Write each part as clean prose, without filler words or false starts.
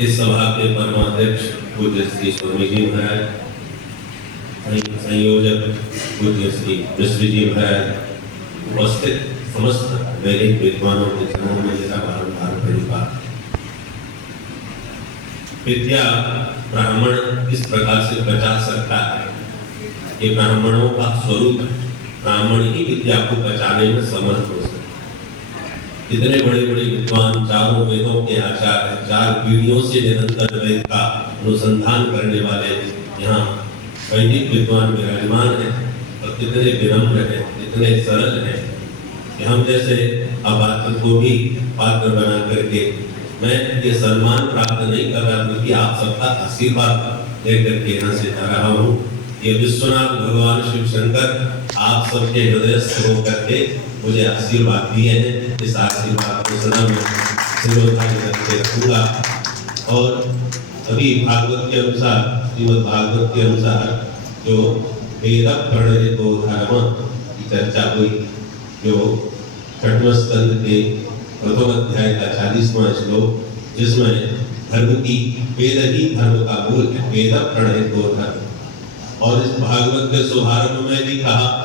इस सभा के परमाध्यक्ष पूज्य श्री स्वामी जी महाराज, संयोजक पूज्य श्री मिश्र जी महाराज, उपस्थित समस्त वैदिक विद्वानों के चरणों में मेरा बारंबार प्रणिपात। विद्या ब्राह्मण किस प्रकार से बचा सकता है, ये ब्राह्मणों का स्वरूप है। ब्राह्मण ही विद्या को बचाने में समर्थ हो सकते। इतने बड़े बड़े विद्वान, चारों वेदों के आचार्य, 4 पीढ़ियों से निरंतर वेद का अनुसंधान करने वाले यहाँ वैदिक विद्वान विराजमान हैं और कितने विनम्र हैं, कितने सरल हैं कि हम जैसे अपात्र को भी पात्र बना करके मैं ये सम्मान प्राप्त नहीं कर रहा, क्योंकि आप सबका आशीर्वाद लेकर के यहाँ से जा रहा हूँ। ये विश्वनाथ भगवान शिव शंकर आप सबके हृदयस्थ होकर के मुझे आशीर्वाद दिए हैं। इस आशीर्वाद को सदा मैं सिरोधार्य करके रखूंगा। और अभी भागवत के अनुसार, श्रीमद् भागवत के अनुसार जो वेद प्रणयतो धर्म की चर्चा हुई, जो 6वें स्कंद के प्रथम अध्याय का 40वां श्लोक, जिसमें धर्म की वेद ही धर्म का मूल है, वेद प्रणयतो धर्म। और इस भागवत के शुभारंभ में भी कहा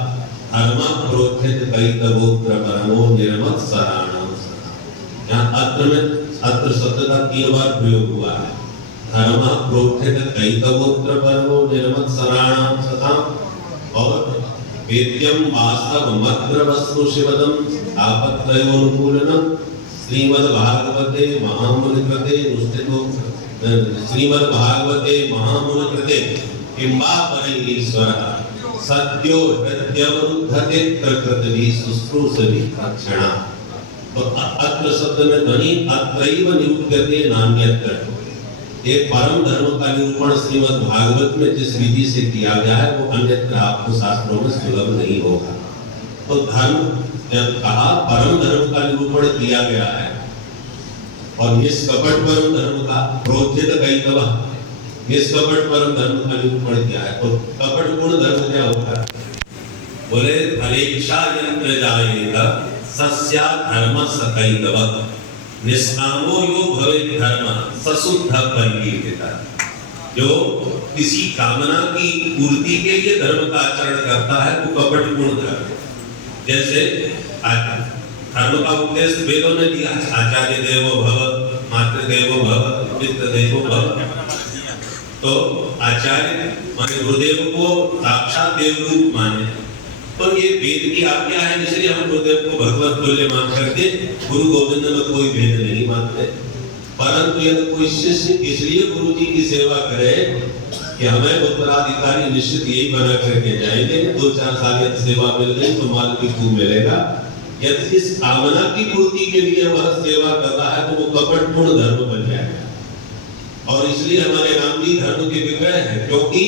धर्म प्रोत्थित कैतवोत्र परमो निर्मत सराणाम सदा। यहाँ अत्र शब्द का 3 बार प्रयोग हुआ है। धर्म प्रोत्थित कैतवोत्र परमो निर्मत सराणाम सदा और वेद्यम वास्तव मद्र वस्तु शिवदम आपत्रयोनुकूलनम श्रीमद् भागवते महामुनि कृते नुष्ठितो श्रीमद् भागवते महामुनि कृते किंबा परईश्वरः सत्यो हृदयवरुद्धते प्रकृति शुश्रूषति क्षणा। और अत्र शब्द में ध्वनि अत्रैव निरुध्यते नान्यत्र। ये परम धर्म का निरूपण श्रीमद् भागवत में जिस विधि से किया गया है वो अन्यत्र आपको शास्त्रों में सुलभ नहीं होगा। तो धर्म जब कहा परम धर्म का निरूपण किया गया है और निष्कपट परम धर्म का प्रोज्झित कैतवः निष्कपट परम धर्म का निरूपण किया है। तो कपट पूर्ण धर्म क्या होता है? बोले फलेक्षा यंत्र जायेत सस्या धर्म सकैतवः निष्कामो यो भवेत् धर्म सशुद्ध परिकीर्तितः। जो किसी कामना की पूर्ति के लिए धर्म का आचरण करता है वो कपट पूर्ण धर्म। जैसे धर्म का उपदेश वेदों ने दिया, आचार्य देवो भव, मातृ देवो भव, पितृ देवो भव। तो आचार्य माने गुरुदेव को साक्षात देव रूप माने, तो ये वेद की आज्ञा है, इसलिए हम गुरुदेव को भगवत तुल्य मान करके गुरु गोविंद में कोई भेद नहीं मानते। परंतु यदि कोई शिष्य इसलिए गुरु जी की सेवा करे कि हमें उत्तराधिकारी निश्चित यही बना करके जाएंगे, 2-4 साल यदि सेवा मिल गई तो माल भी खूब मिलेगा, यदि इस कामना की पूर्ति के लिए वह सेवा कर रहा है तो वो कपट पूर्ण धर्म बन जाएगा। और इसलिए हमारे राम जी धर्म के विग्रह है, क्योंकि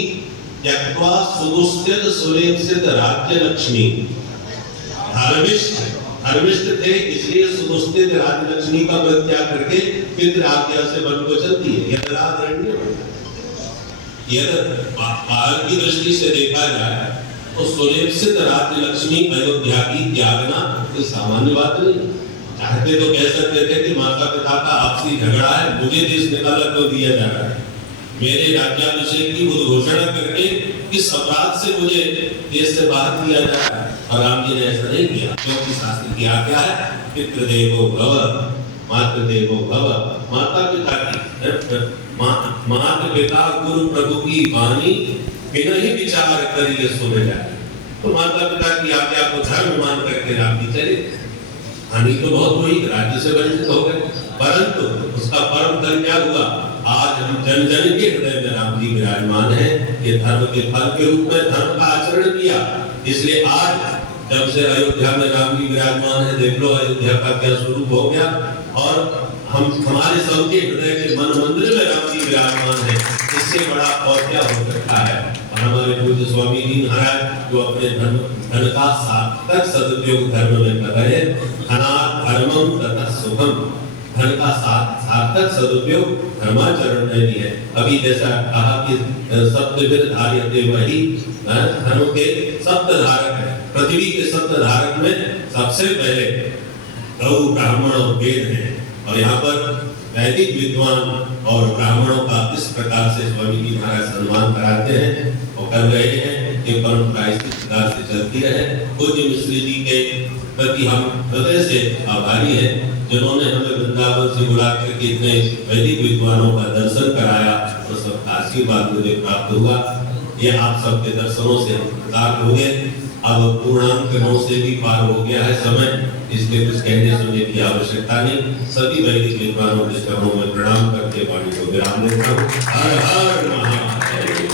त्यक्त्वा सुदुष्टित सुरेप्सित राज्य लक्ष्मी, धर्मिष्ठ थे इसलिए सुदुष्टित राज्य लक्ष्मी का परित्याग करके पितृ आज्ञा से वन को चलती है। यदि बाहर की दृष्टि से देखा जाए तो सुरेप्सित राज्य लक्ष्मी अयोध्या की त्यागना कोई सामान्य बात नहीं। चाहते तो कह सकते थे कि माता पिता का आपसी झगड़ा है, मुझे देश निकाला तो दिया जा रहा है, मेरे राज्याभिषेक की उद्घोषणा करके किस अपराध से मुझे देश से बाहर किया जा रहा है। और राम जी ने ऐसा नहीं किया, क्योंकि शास्त्र की आज्ञा है पितृदेवो भव, मातृदेवो भव। माता पिता की माता पिता गुरु प्रभु की वाणी बिना ही विचार करिए सुने जाए। तो माता पिता की आज्ञा को धर्म मान करके राम जी चले। हानि तो बहुत हुई, राज्य से वंचित हो गए, परंतु उसका परम फल क्या हुआ? आज हम जन जन के हृदय में राम जी विराजमान हैं। ये धर्म के फल के रूप में धर्म का आचरण किया, इसलिए आज जब से अयोध्या में राम जी विराजमान है, देख लो अयोध्या का क्या स्वरूप हो गया। और हम हमारे सबके हृदय के मन मंदिर में राम जी विराजमान है, इससे बड़ा और क्या हो सकता है। और हमारे पूज्य स्वामी जी महाराज जो अपने धन का सार्थक सदुपयोग धर्म में कर रहे हैं, अनाथ धर्मम तथा सुखम, धन का सार्थक सदुपयोग धर्माचरण में भी है। अभी जैसा कहा कि सप्तविध धार्यते वही धर्म के सप्त धारक है। पृथ्वी के सप्त धारक में सबसे पहले गौ, ब्राह्मण और वेद है। और यहाँ पर वैदिक विद्वान और ब्राह्मणों का किस प्रकार से स्वामी जी महाराज सम्मान कराते हैं और कर रहे हैं, ये परंपरा इस प्रकार से चलती रहे। पूज्य मिश्री जी के प्रति हम हृदय से आभारी हैं, जिन्होंने हमें वृंदावन से बुला करके इतने वैदिक विद्वानों का दर्शन कराया और सबका आशीर्वाद मुझे प्राप्त हुआ। ये आप सबके दर्शनों से हम कृतार्थ हो गए। अब पूर्णांक 9 से भी पार हो गया है समय, इसलिए कुछ कहने सुनने की आवश्यकता नहीं। सभी वैदिक विद्वानों के चरणों में प्रणाम करके वाणी को विराम देता हूँ। हर हर महादेव।